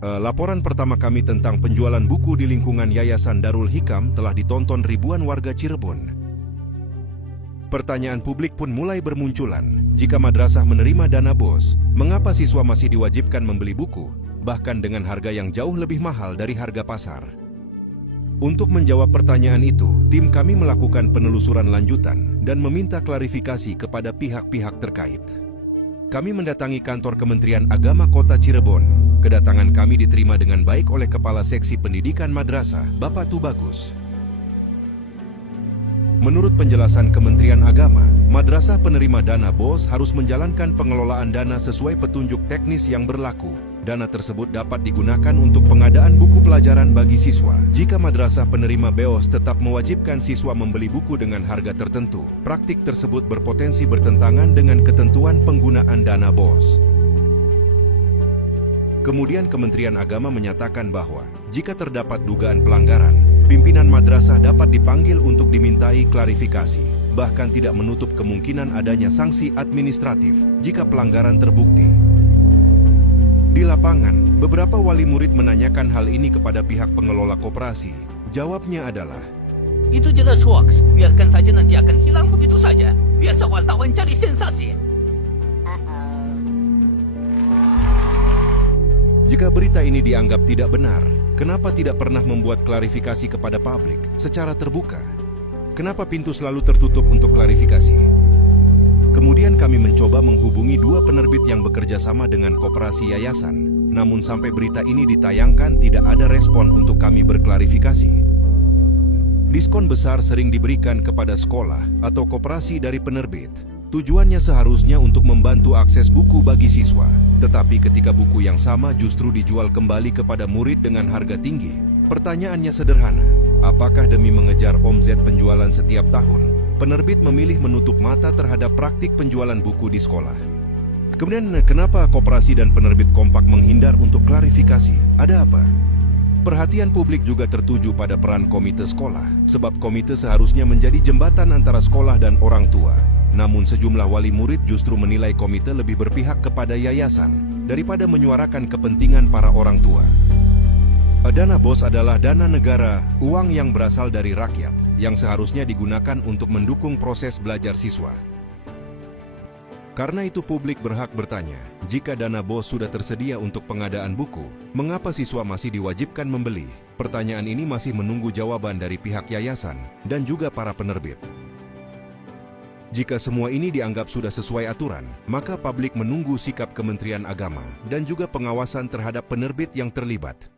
Laporan pertama kami tentang penjualan buku di lingkungan Yayasan Darul Hikam telah ditonton ribuan warga Cirebon. Pertanyaan publik pun mulai bermunculan. Jika madrasah menerima dana BOS, mengapa siswa masih diwajibkan membeli buku, bahkan dengan harga yang jauh lebih mahal dari harga pasar? Untuk menjawab pertanyaan itu, tim kami melakukan penelusuran lanjutan dan meminta klarifikasi kepada pihak-pihak terkait. Kami mendatangi kantor Kementerian Agama Kota Cirebon. Kedatangan kami diterima dengan baik oleh Kepala Seksi Pendidikan Madrasah, Bapak Tubagus. Menurut penjelasan Kementerian Agama, madrasah penerima dana BOS harus menjalankan pengelolaan dana sesuai petunjuk teknis yang berlaku. Dana tersebut dapat digunakan untuk pengadaan buku pelajaran bagi siswa. Jika madrasah penerima BOS tetap mewajibkan siswa membeli buku dengan harga tertentu, praktik tersebut berpotensi bertentangan dengan ketentuan penggunaan dana BOS. Kemudian Kementerian Agama menyatakan bahwa jika terdapat dugaan pelanggaran, pimpinan madrasah dapat dipanggil untuk dimintai klarifikasi, bahkan tidak menutup kemungkinan adanya sanksi administratif jika pelanggaran terbukti. Di lapangan, beberapa wali murid menanyakan hal ini kepada pihak pengelola koperasi. Jawabnya adalah, "Itu jelas hoax. Biarkan saja, nanti akan hilang begitu saja. Biasa wartawan cari sensasi." jika berita ini dianggap tidak benar, kenapa tidak pernah membuat klarifikasi kepada publik secara terbuka? Kenapa pintu selalu tertutup untuk klarifikasi? Kemudian kami mencoba menghubungi dua penerbit yang bekerja sama dengan koperasi yayasan. Namun sampai berita ini ditayangkan tidak ada respon untuk kami berklarifikasi. Diskon besar sering diberikan kepada sekolah atau koperasi dari penerbit. Tujuannya seharusnya untuk membantu akses buku bagi siswa. Tetapi ketika buku yang sama justru dijual kembali kepada murid dengan harga tinggi, pertanyaannya sederhana. Apakah demi mengejar omzet penjualan setiap tahun, penerbit memilih menutup mata terhadap praktik penjualan buku di sekolah? Kemudian, kenapa koperasi dan penerbit kompak menghindar untuk klarifikasi? Ada apa? Perhatian publik juga tertuju pada peran komite sekolah, sebab komite seharusnya menjadi jembatan antara sekolah dan orang tua. Namun sejumlah wali murid justru menilai komite lebih berpihak kepada yayasan daripada menyuarakan kepentingan para orang tua. Dana BOS adalah dana negara, uang yang berasal dari rakyat, yang seharusnya digunakan untuk mendukung proses belajar siswa. Karena itu publik berhak bertanya, jika dana BOS sudah tersedia untuk pengadaan buku, mengapa siswa masih diwajibkan membeli? Pertanyaan ini masih menunggu jawaban dari pihak yayasan dan juga para penerbit. Jika semua ini dianggap sudah sesuai aturan, maka publik menunggu sikap Kementerian Agama dan juga pengawasan terhadap penerbit yang terlibat.